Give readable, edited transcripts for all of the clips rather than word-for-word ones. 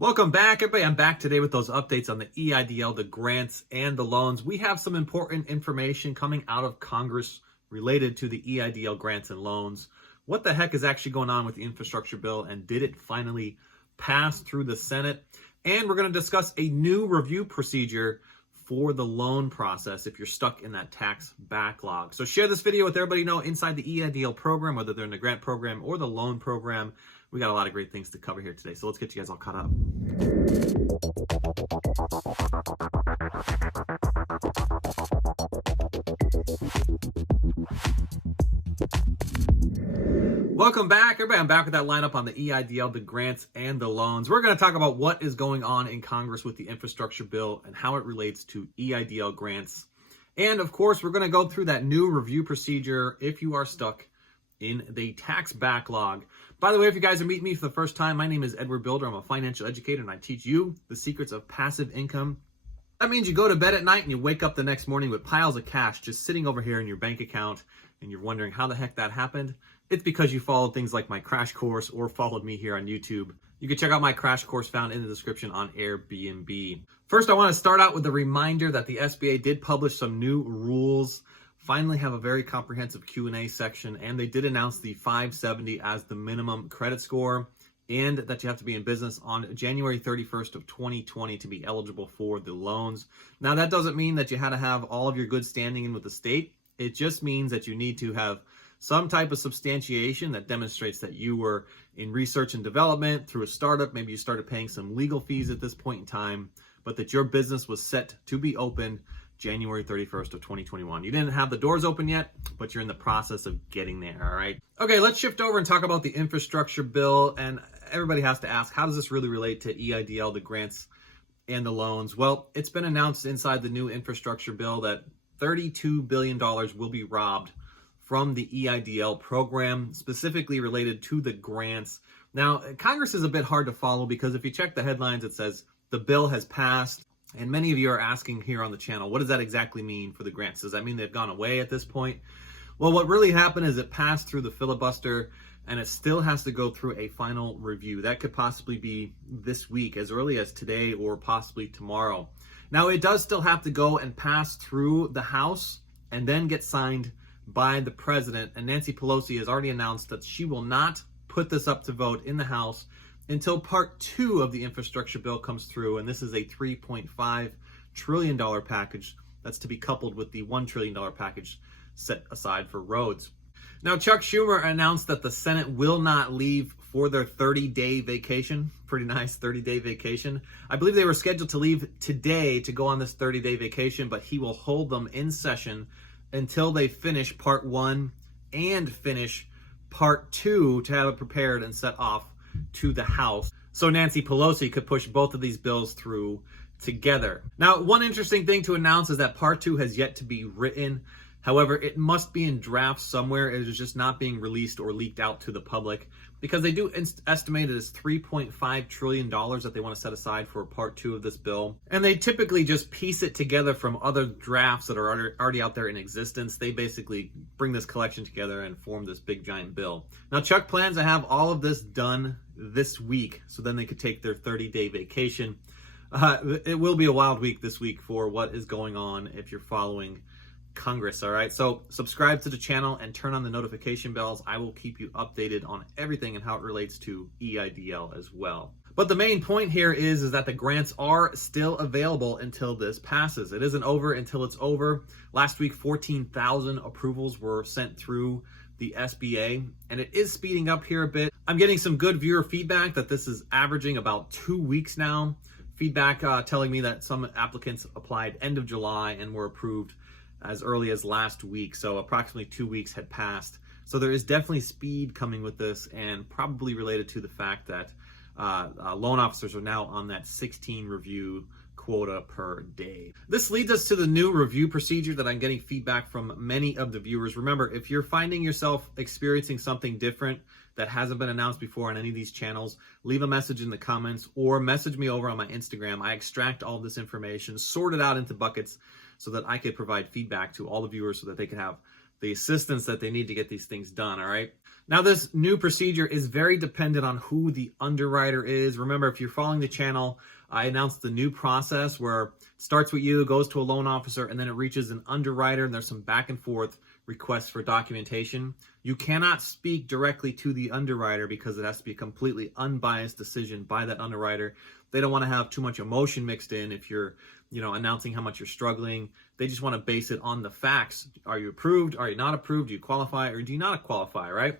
Welcome back, everybody. I'm back today with those updates on the EIDL, the grants, and the loans. We have some important information coming out of Congress related to the EIDL grants and loans. What the heck is actually going on with the infrastructure bill, and did it finally pass through the Senate? And we're going to discuss a new review procedure for the loan process if you're stuck in that tax backlog. So share this video with everybody you know inside the EIDL program, whether they're in the grant program or the loan program. We got a lot of great things to cover here today. So let's get you guys all caught up. Welcome back, everybody. I'm back with that lineup on the EIDL, the grants, and the loans. We're going to talk about what is going on in Congress with the infrastructure bill and how it relates to EIDL grants. And of course, we're going to go through that new review procedure if you are stuck in the tax backlog. By the way, if you guys are meeting me for the first time, my name is Edward Bilder. I'm a financial educator and I teach you the secrets of passive income. That means you go to bed at night and you wake up the next morning with piles of cash just sitting over here in your bank account and you're wondering how the heck that happened. It's because you followed things like my crash course or followed me here on YouTube. You can check out my crash course found in the description on AirBNB. First, I want to start out with a reminder that the SBA did publish some new rules. Finally have a very comprehensive Q&A section, and they did announce the 570 as the minimum credit score, and that you have to be in business on January 31st of 2020 to be eligible for the loans. Now, that doesn't mean that you had to have all of your good standing in with the state. It just means that you need to have some type of substantiation that demonstrates that you were in research and development through a startup. Maybe you started paying some legal fees at this point in time, but that your business was set to be open January 31st of 2021. You didn't have the doors open yet, but you're in the process of getting there, all right? Okay, let's shift over and talk about the infrastructure bill. And everybody has to ask, how does this really relate to EIDL, the grants and the loans? Well, it's been announced inside the new infrastructure bill that $32 billion will be robbed from the EIDL program, specifically related to the grants. Now, Congress is a bit hard to follow because if you check the headlines, it says the bill has passed. And many of you are asking here on the channel, what does that exactly mean for the grants? Does that mean they've gone away at this point? Well, what really happened is it passed through the filibuster and it still has to go through a final review. That could possibly be this week, as early as today or possibly tomorrow. Now, it does still have to go and pass through the House and then get signed by the president. And Nancy Pelosi has already announced that she will not put this up to vote in the House until part 2 of the infrastructure bill comes through. And this is a $3.5 trillion package that's to be coupled with the $1 trillion package set aside for roads. Now, Chuck Schumer announced that the Senate will not leave for their 30-day vacation. Pretty nice 30-day vacation. I believe they were scheduled to leave today to go on this 30-day vacation, but he will hold them in session until they finish part 1 and finish part 2 to have it prepared and set off to the House, so Nancy Pelosi could push both of these bills through together. Now, one interesting thing to announce is that part 2 has yet to be written. However, it must be in draft somewhere. It is just not being released or leaked out to the public because they do estimate it as $3.5 trillion that they want to set aside for part 2 of this bill. And they typically just piece it together from other drafts that are already out there in existence. They basically bring this collection together and form this big giant bill. Now, Chuck plans to have all of this done this week, so then they could take their 30-day vacation. It will be a wild week this week for what is going on if you're following Congress, all right? So subscribe to the channel and turn on the notification bells. I will keep you updated on everything and how it relates to EIDL as well. But the main point here is that the grants are still available until this passes. It isn't over until it's over. Last week, 14,000 approvals were sent through the SBA, and it is speeding up here a bit. I'm getting some good viewer feedback that this is averaging about 2 weeks now. Feedback telling me that some applicants applied end of July and were approved as early as last week, so approximately 2 weeks had passed. So there is definitely speed coming with this, and probably related to the fact that loan officers are now on that 16 review quota per day. This leads us to the new review procedure that I'm getting feedback from many of the viewers. Remember, if you're finding yourself experiencing something different that hasn't been announced before on any of these channels, leave a message in the comments or message me over on my Instagram. I extract all this information, sort it out into buckets so that I could provide feedback to all the viewers so that they can have the assistance that they need to get these things done, all right? Now, this new procedure is very dependent on who the underwriter is. Remember, if you're following the channel, I announced the new process where it starts with you, goes to a loan officer, and then it reaches an underwriter, and there's some back and forth requests for documentation. You cannot speak directly to the underwriter because it has to be a completely unbiased decision by that underwriter. They don't want to have too much emotion mixed in if you're, announcing how much you're struggling. They just want to base it on the facts. Are you approved? Are you not approved? Do you qualify or do you not qualify, right?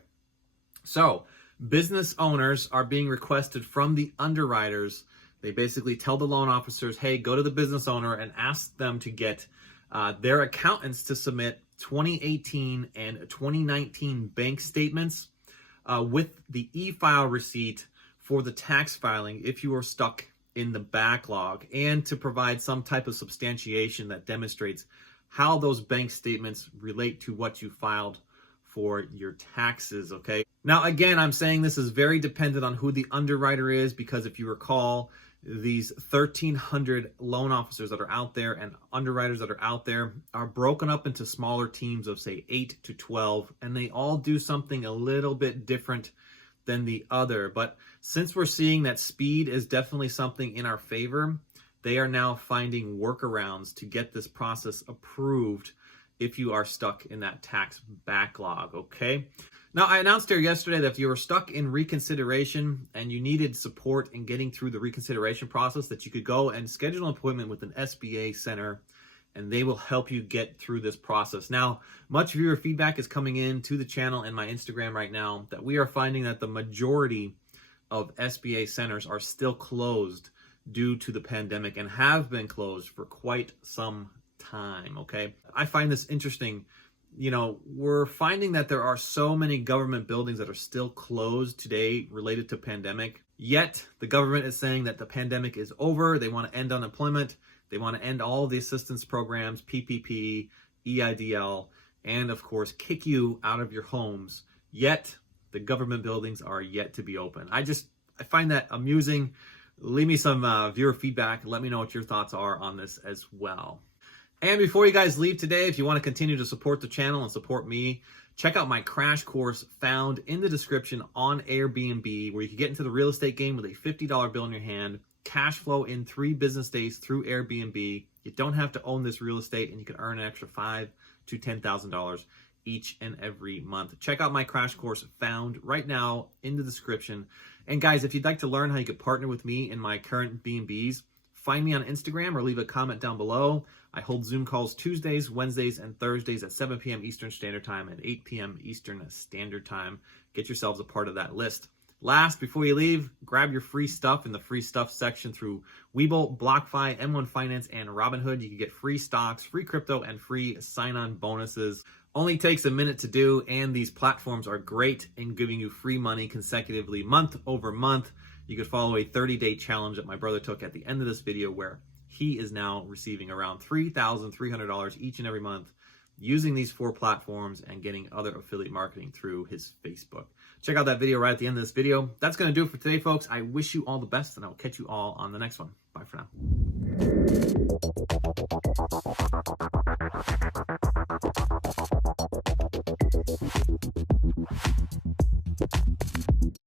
So business owners are being requested from the underwriters. They basically tell the loan officers, hey, go to the business owner and ask them to get their accountants to submit 2018 and 2019 bank statements with the e-file receipt for the tax filing if you are stuck in the backlog, and to provide some type of substantiation that demonstrates how those bank statements relate to what you filed for your taxes, okay? Now, again, I'm saying this is very dependent on who the underwriter is, because if you recall, these 1,300 loan officers that are out there and underwriters that are out there are broken up into smaller teams of, say, 8 to 12, and they all do something a little bit different than the other. But since we're seeing that speed is definitely something in our favor, they are now finding workarounds to get this process approved if you are stuck in that tax backlog, okay? Now, I announced here yesterday that if you were stuck in reconsideration and you needed support in getting through the reconsideration process, that you could go and schedule an appointment with an SBA center, and they will help you get through this process. Now, much viewer feedback is coming in to the channel and my Instagram right now that we are finding that the majority of SBA centers are still closed due to the pandemic and have been closed for quite some time, okay? I find this interesting. We're finding that there are so many government buildings that are still closed today related to pandemic, yet the government is saying that the pandemic is over. They want to end unemployment. They want to end all the assistance programs, PPP, EIDL, and of course, kick you out of your homes. Yet the government buildings are yet to be open. I find that amusing. Leave me some viewer feedback. Let me know what your thoughts are on this as well. And before you guys leave today, if you want to continue to support the channel and support me, check out my crash course found in the description on Airbnb, where you can get into the real estate game with a $50 bill in your hand, cash flow in 3 business days through Airbnb. You don't have to own this real estate, and you can earn an extra $5,000 to $10,000 each and every month. Check out my crash course found right now in the description. And guys, if you'd like to learn how you could partner with me in my current B&Bs, find me on Instagram or leave a comment down below. I hold Zoom calls Tuesdays, Wednesdays, and Thursdays at 7 p.m. Eastern Standard Time and 8 p.m. Eastern Standard Time. Get yourselves a part of that list. Last, before you leave, grab your free stuff in the free stuff section through Webull, BlockFi, M1 Finance, and Robinhood. You can get free stocks, free crypto, and free sign-on bonuses. Only takes a minute to do, and these platforms are great in giving you free money consecutively month over month. You could follow a 30-day challenge that my brother took at the end of this video, where he is now receiving around $3,300 each and every month using these 4 platforms and getting other affiliate marketing through his Facebook. Check out that video right at the end of this video. That's going to do it for today, folks. I wish you all the best, and I'll catch you all on the next one. Bye for now.